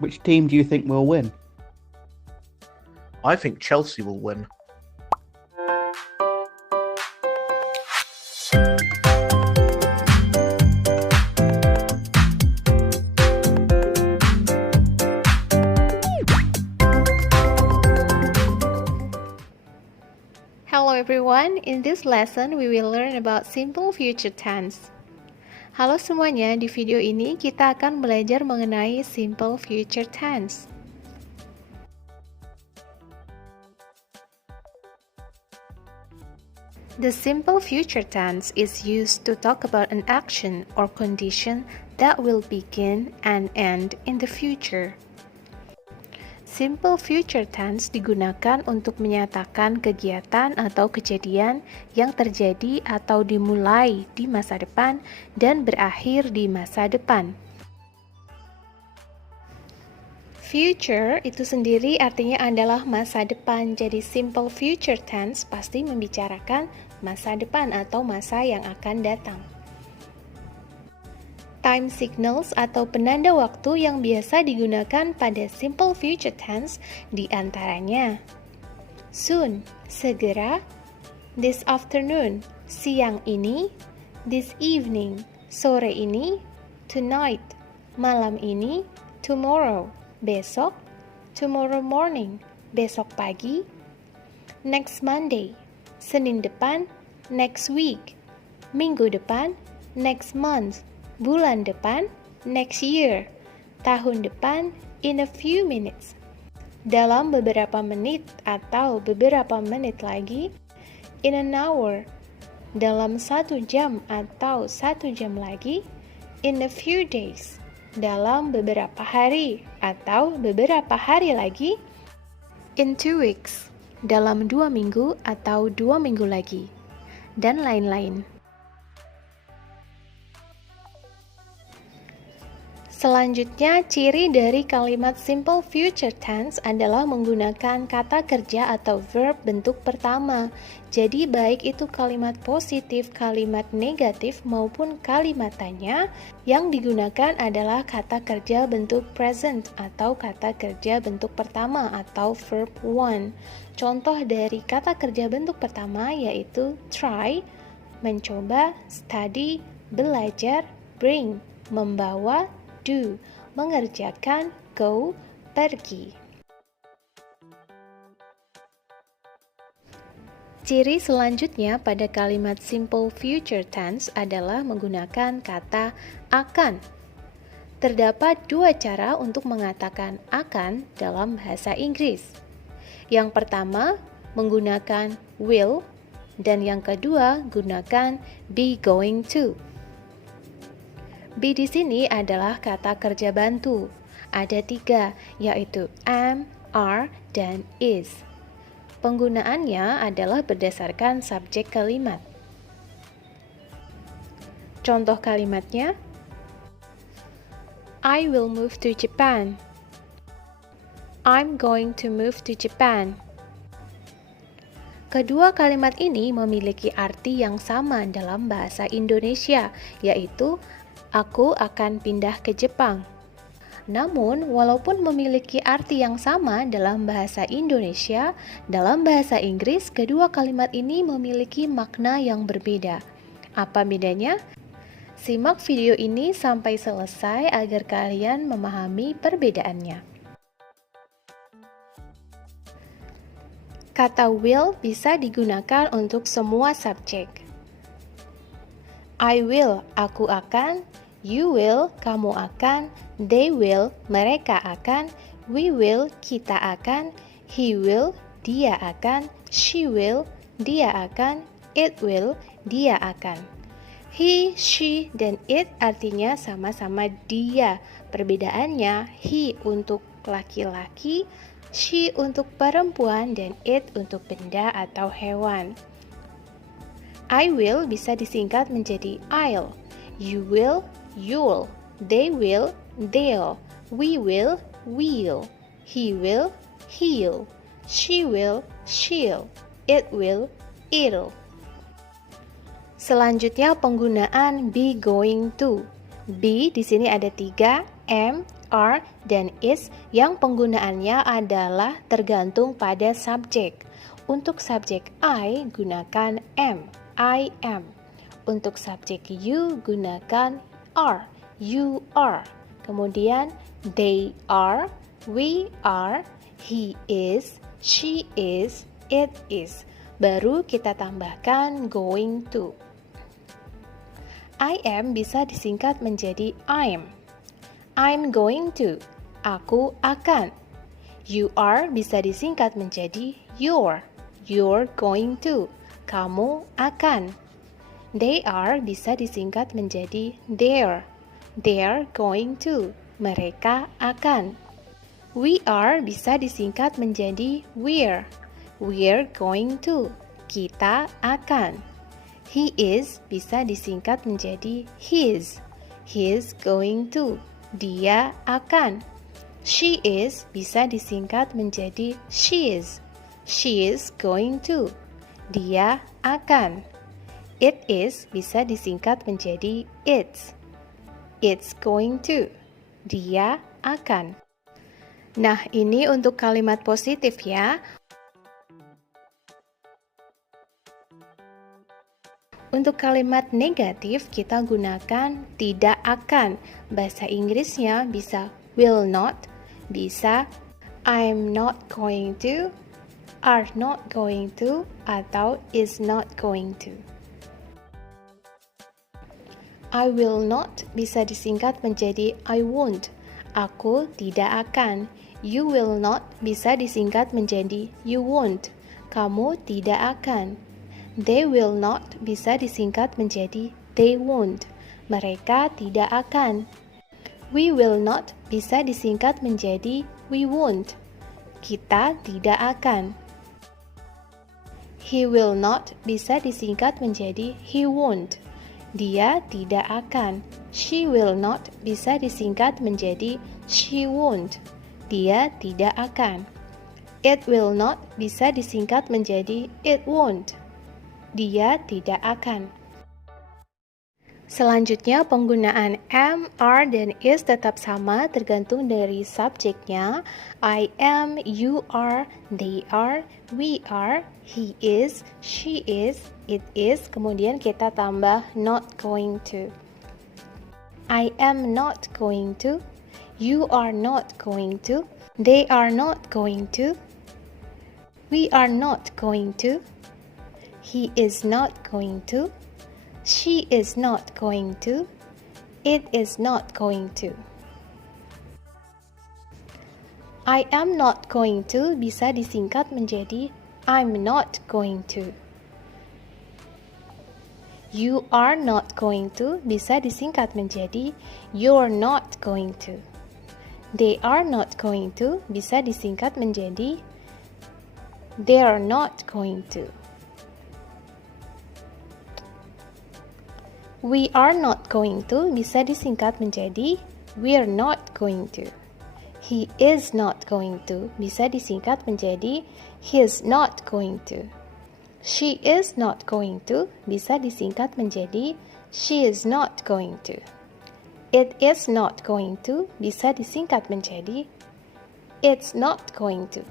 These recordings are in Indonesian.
Which team do you think will win? I think Chelsea will win. Hello everyone, in this lesson we will learn about simple future tense. Halo semuanya, di video ini kita akan belajar mengenai simple future tense. The simple future tense is used to talk about an action or condition that will begin and end in the future. Simple future tense digunakan untuk menyatakan kegiatan atau kejadian yang terjadi atau dimulai di masa depan dan berakhir di masa depan. Future itu sendiri artinya adalah masa depan, jadi simple future tense pasti membicarakan masa depan atau masa yang akan datang. Time signals atau penanda waktu yang biasa digunakan pada simple future tense diantaranya soon, segera, this afternoon, siang ini, this evening, sore ini, tonight, malam ini, tomorrow, besok, tomorrow morning, besok pagi, next Monday, Senin depan, next week, minggu depan, next month, bulan depan, next year, tahun depan, in a few minutes, dalam beberapa menit atau beberapa menit lagi, in an hour, dalam 1 jam atau 1 jam lagi, in a few days, dalam beberapa hari atau beberapa hari lagi, in 2 weeks, dalam 2 minggu atau 2 minggu lagi, dan lain-lain. Selanjutnya, ciri dari kalimat simple future tense adalah menggunakan kata kerja atau verb bentuk pertama. Jadi, baik itu kalimat positif, kalimat negatif, maupun kalimat tanya, yang digunakan adalah kata kerja bentuk present atau kata kerja bentuk pertama atau verb one. Contoh dari kata kerja bentuk pertama yaitu try, mencoba, study, belajar, bring, membawa, do, mengerjakan, go, pergi. Ciri selanjutnya pada kalimat simple future tense adalah menggunakan kata akan. Terdapat 2 cara untuk mengatakan akan dalam bahasa Inggris. Yang pertama, menggunakan will, dan yang kedua, gunakan be going to. Be di sini adalah kata kerja bantu. Ada 3, yaitu am, are, dan is. Penggunaannya adalah berdasarkan subjek kalimat. Contoh kalimatnya, I will move to Japan. I'm going to move to Japan. Kedua kalimat ini memiliki arti yang sama dalam bahasa Indonesia, yaitu aku akan pindah ke Jepang. Namun, walaupun memiliki arti yang sama dalam bahasa Indonesia, dalam bahasa Inggris, kedua kalimat ini memiliki makna yang berbeda. Apa bedanya? Simak video ini sampai selesai agar kalian memahami perbedaannya. Kata will bisa digunakan untuk semua subjek. I will, aku akan. You will, kamu akan. They will, mereka akan. We will, kita akan. He will, dia akan. She will, dia akan. It will, dia akan. He, she, dan it artinya sama-sama dia. Perbedaannya, he untuk laki-laki, she untuk perempuan, dan it untuk benda atau hewan. I will bisa disingkat menjadi I'll. You will, you'll. They will, they'll. We will, we'll. He will, he'll. She will, she'll. It will, it'll. Selanjutnya penggunaan be going to. Be di sini ada 3, am, are, dan is yang penggunaannya adalah tergantung pada subjek. Untuk subjek I, gunakan am, I am. Untuk subjek you, gunakan are, you are. Kemudian they are, we are, he is, she is, it is. Baru kita tambahkan going to. I am bisa disingkat menjadi I'm. I'm going to. Aku akan. You are bisa disingkat menjadi you're. You're going to. Kamu akan. They are bisa disingkat menjadi they're. They're going to. Mereka akan. We are bisa disingkat menjadi we're. We're going to. Kita akan. He is bisa disingkat menjadi his. He's going to. Dia akan. She is bisa disingkat menjadi she's. She is going to. Dia akan. It is bisa disingkat menjadi it's. It's going to. Dia akan. Nah, ini untuk kalimat positif ya. Untuk kalimat negatif, kita gunakan tidak akan. Bahasa Inggrisnya bisa will not, bisa I'm not going to, are not going to, atau is not going to. I will not bisa disingkat menjadi I won't. Aku tidak akan. You will not bisa disingkat menjadi you won't. Kamu tidak akan. They will not bisa disingkat menjadi they won't. Mereka tidak akan. We will not bisa disingkat menjadi we won't. Kita tidak akan. He will not bisa disingkat menjadi he won't. Dia tidak akan. She will not bisa disingkat menjadi she won't. Dia tidak akan. It will not bisa disingkat menjadi it won't. Dia tidak akan. Selanjutnya, penggunaan am, are, dan is tetap sama tergantung dari subjeknya. I am, you are, they are, we are, he is, she is, it is. Kemudian kita tambah not going to. I am not going to. You are not going to. They are not going to. We are not going to. He is not going to. She is not going to. It is not going to. I am not going to bisa disingkat menjadi I'm not going to. You are not going to bisa disingkat menjadi you're not going to. They are not going to bisa disingkat menjadi they are not going to. We are not going to bisa disingkat menjadi we're not going to. He is not going to bisa disingkat menjadi he's not going to. She is not going to bisa disingkat menjadi she is not going to. It is not going to bisa disingkat menjadi it's not going to.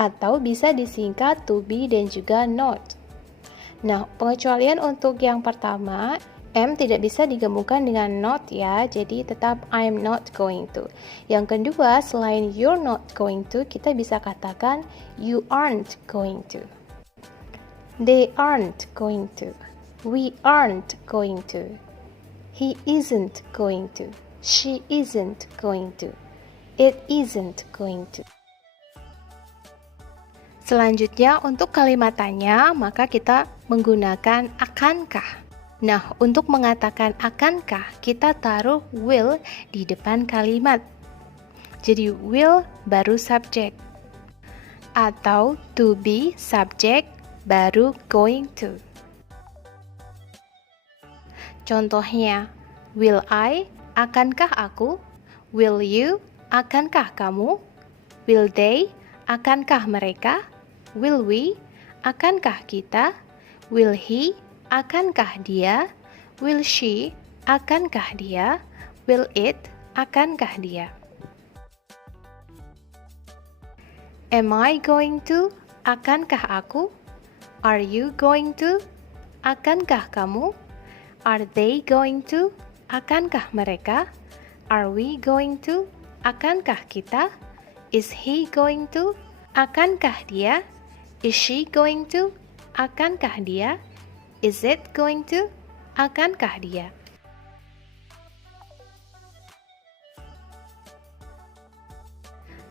Atau bisa disingkat to be dan juga not. Nah, pengecualian untuk yang pertama, am tidak bisa digabungkan dengan not ya, jadi tetap I'm not going to. Yang kedua, selain you're not going to, kita bisa katakan you aren't going to. They aren't going to. We aren't going to. He isn't going to. She isn't going to. It isn't going to. Selanjutnya, untuk kalimat tanya, maka kita menggunakan akankah. Nah, untuk mengatakan akankah, kita taruh will di depan kalimat. Jadi, will baru subjek. Atau to be subjek baru going to. Contohnya, will I, akankah aku? Will you, akankah kamu? Will they, akankah mereka? Will we, akankah kita? Will he, akankah dia? Will she, akankah dia? Will it, akankah dia? Am I going to? Akankah aku? Are you going to? Akankah kamu? Are they going to? Akankah mereka? Are we going to? Akankah kita? Is he going to? Akankah dia? Is she going to? Akankah dia? Is it going to? Akankah dia?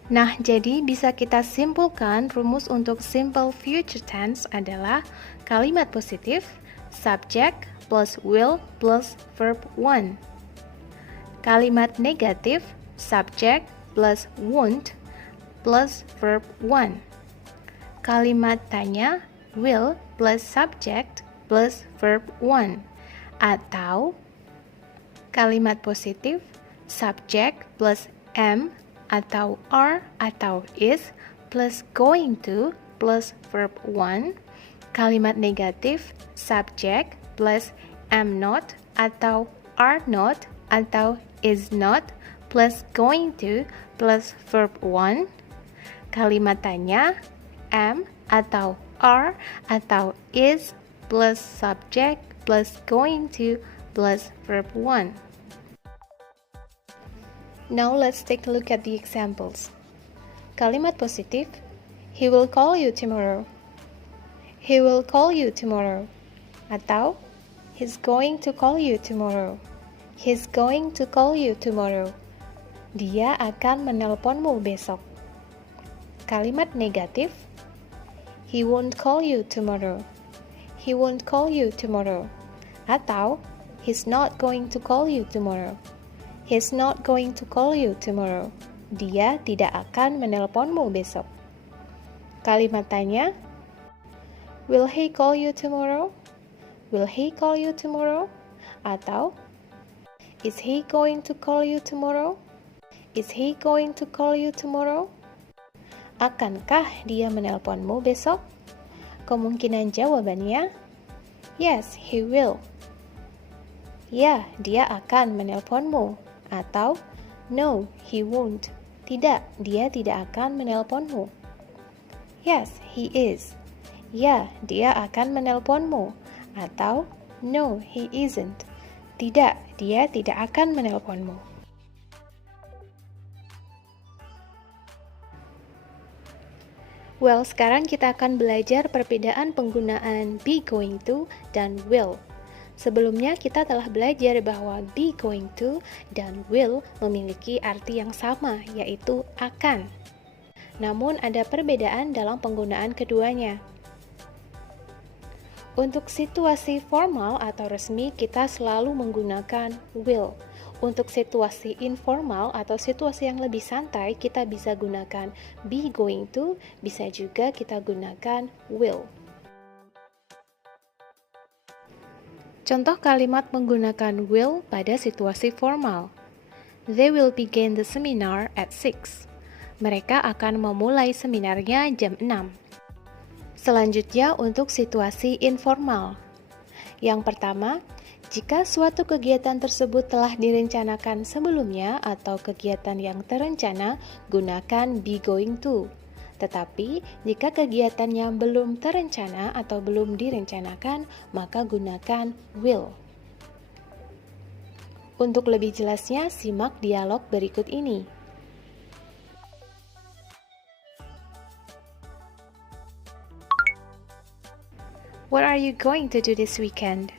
Nah, jadi bisa kita simpulkan rumus untuk simple future tense adalah kalimat positif, subject plus will plus verb want. Kalimat negatif, subject plus won't plus verb want. Kalimat tanya, will plus subject plus verb want. Atau kalimat positif, subject plus am atau are atau is plus going to plus verb want. Kalimat negatif, subject plus am not atau are not atau is not plus going to plus verb want. Kalimat tanya, am atau are atau is plus subject plus going to plus verb want. Now let's take a look at the examples. Kalimat positif, he will call you tomorrow. He will call you tomorrow. Atau, he's going to call you tomorrow. He's going to call you tomorrow. Dia akan menelponmu besok. Kalimat negatif, he won't call you tomorrow. He won't call you tomorrow. Atau, he's not going to call you tomorrow. He's not going to call you tomorrow. Dia tidak akan menelponmu besok. Kalimat tanya, will he call you tomorrow? Will he call you tomorrow? Atau, is he going to call you tomorrow? Is he going to call you tomorrow? Akankah dia menelponmu besok? Kemungkinan jawabannya, yes, he will. Ya, dia akan menelponmu. Atau, no, he won't. Tidak, dia tidak akan menelponmu. Yes, he is. Ya, dia akan menelponmu. Atau, no, he isn't. Tidak, dia tidak akan menelponmu. Well, sekarang kita akan belajar perbedaan penggunaan be going to dan will. Sebelumnya kita telah belajar bahwa be going to dan will memiliki arti yang sama, yaitu akan. Namun ada perbedaan dalam penggunaan keduanya. Untuk situasi formal atau resmi kita selalu menggunakan will. Untuk situasi informal atau situasi yang lebih santai kita bisa gunakan be going to, bisa juga kita gunakan will. Contoh kalimat menggunakan will pada situasi formal. They will begin the seminar at 6. Mereka akan memulai seminarnya jam 6. Selanjutnya untuk situasi informal. Yang pertama, jika suatu kegiatan tersebut telah direncanakan sebelumnya atau kegiatan yang terencana, gunakan be going to. Tetapi, jika kegiatannya belum terencana atau belum direncanakan, maka gunakan will. Untuk lebih jelasnya, simak dialog berikut ini. What are you going to do this weekend?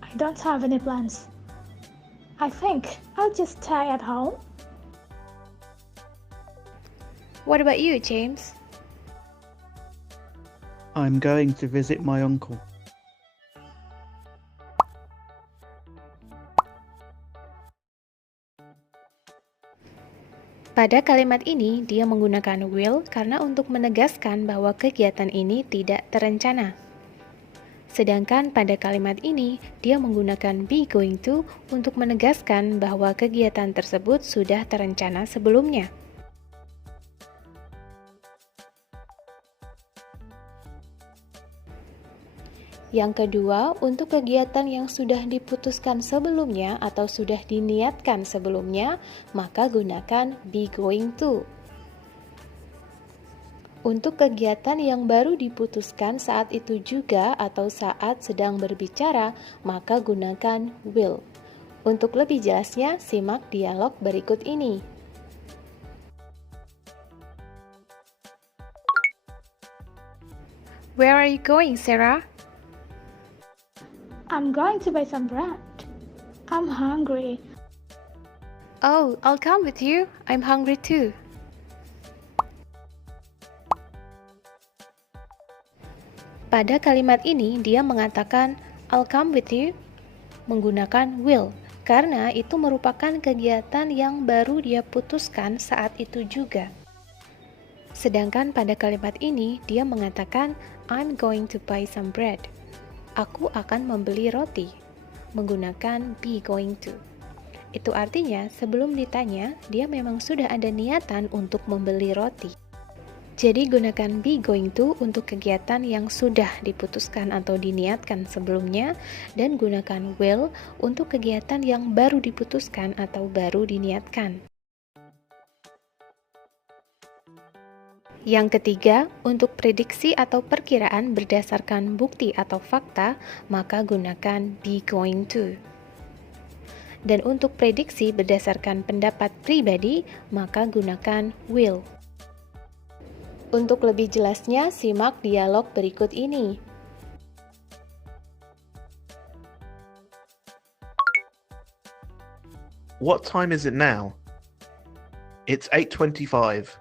I don't have any plans. I think I'll just stay at home. What about you, James? I'm going to visit my uncle. Pada kalimat ini, dia menggunakan will karena untuk menegaskan bahwa kegiatan ini tidak terencana. Sedangkan pada kalimat ini, dia menggunakan be going to untuk menegaskan bahwa kegiatan tersebut sudah terencana sebelumnya. Yang kedua, untuk kegiatan yang sudah diputuskan sebelumnya atau sudah diniatkan sebelumnya, maka gunakan be going to. Untuk kegiatan yang baru diputuskan saat itu juga atau saat sedang berbicara, maka gunakan will. Untuk lebih jelasnya, simak dialog berikut ini. Where are you going, Sarah? I'm going to buy some bread. I'm hungry. Oh, I'll come with you. I'm hungry too. Pada kalimat ini, dia mengatakan I'll come with you menggunakan will, karena itu merupakan kegiatan yang baru dia putuskan saat itu juga. Sedangkan pada kalimat ini, dia mengatakan I'm going to buy some bread. Aku akan membeli roti, menggunakan be going to. Itu artinya sebelum ditanya, dia memang sudah ada niatan untuk membeli roti. Jadi gunakan be going to untuk kegiatan yang sudah diputuskan atau diniatkan sebelumnya, dan gunakan will untuk kegiatan yang baru diputuskan atau baru diniatkan. Yang ketiga, untuk prediksi atau perkiraan berdasarkan bukti atau fakta, maka gunakan be going to. Dan untuk prediksi berdasarkan pendapat pribadi, maka gunakan will. Untuk lebih jelasnya, simak dialog berikut ini. What time is it now? It's 8:25.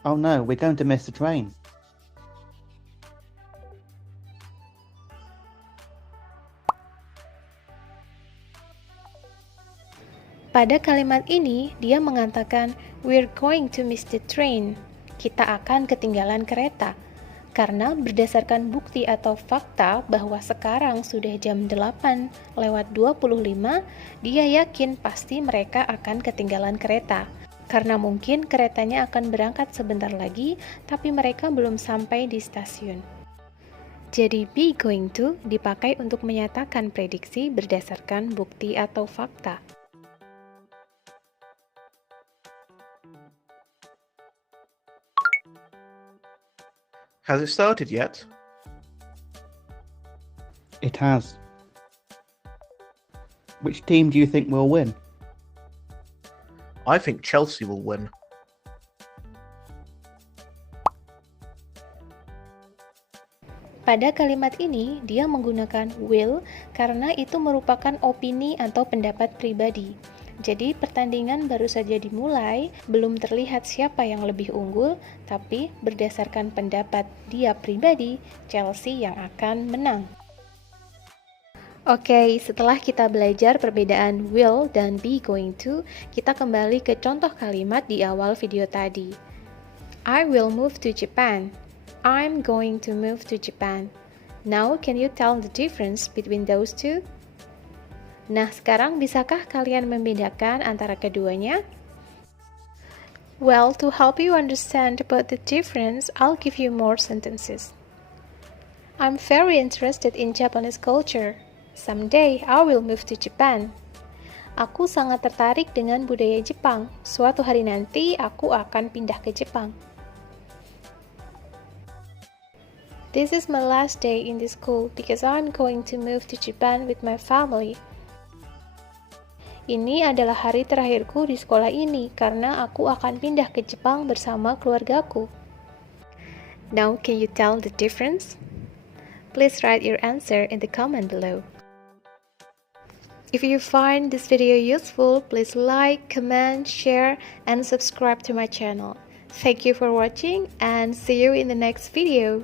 Oh no, we're going to miss the train. Pada kalimat ini, dia mengatakan, we're going to miss the train. Kita akan ketinggalan kereta. Karena berdasarkan bukti atau fakta bahwa sekarang sudah jam 8:25, dia yakin pasti mereka akan ketinggalan kereta. Karena mungkin keretanya akan berangkat sebentar lagi, tapi mereka belum sampai di stasiun. Jadi be going to dipakai untuk menyatakan prediksi berdasarkan bukti atau fakta. Has it started yet? It has. Which team do you think will win? I think Chelsea will win. Pada kalimat ini, dia menggunakan will karena itu merupakan opini atau pendapat pribadi. Jadi, pertandingan baru saja dimulai, belum terlihat siapa yang lebih unggul, tapi berdasarkan pendapat dia pribadi, Chelsea yang akan menang. Oke, setelah kita belajar perbedaan will dan be going to, kita kembali ke contoh kalimat di awal video tadi. I will move to Japan. I'm going to move to Japan. Now, can you tell the difference between those two? Nah, sekarang bisakah kalian membedakan antara keduanya? Well, to help you understand about the difference, I'll give you more sentences. I'm very interested in Japanese culture. Someday, I will move to Japan. Aku sangat tertarik dengan budaya Jepang. Suatu hari nanti, aku akan pindah ke Jepang. This is my last day in this school because I'm going to move to Japan with my family. Ini adalah hari terakhirku di sekolah ini karena aku akan pindah ke Jepang bersama keluargaku. Now, can you tell the difference? Please write your answer in the comment below. If you find this video useful, please like, comment, share, and subscribe to my channel. Thank you for watching and see you in the next video.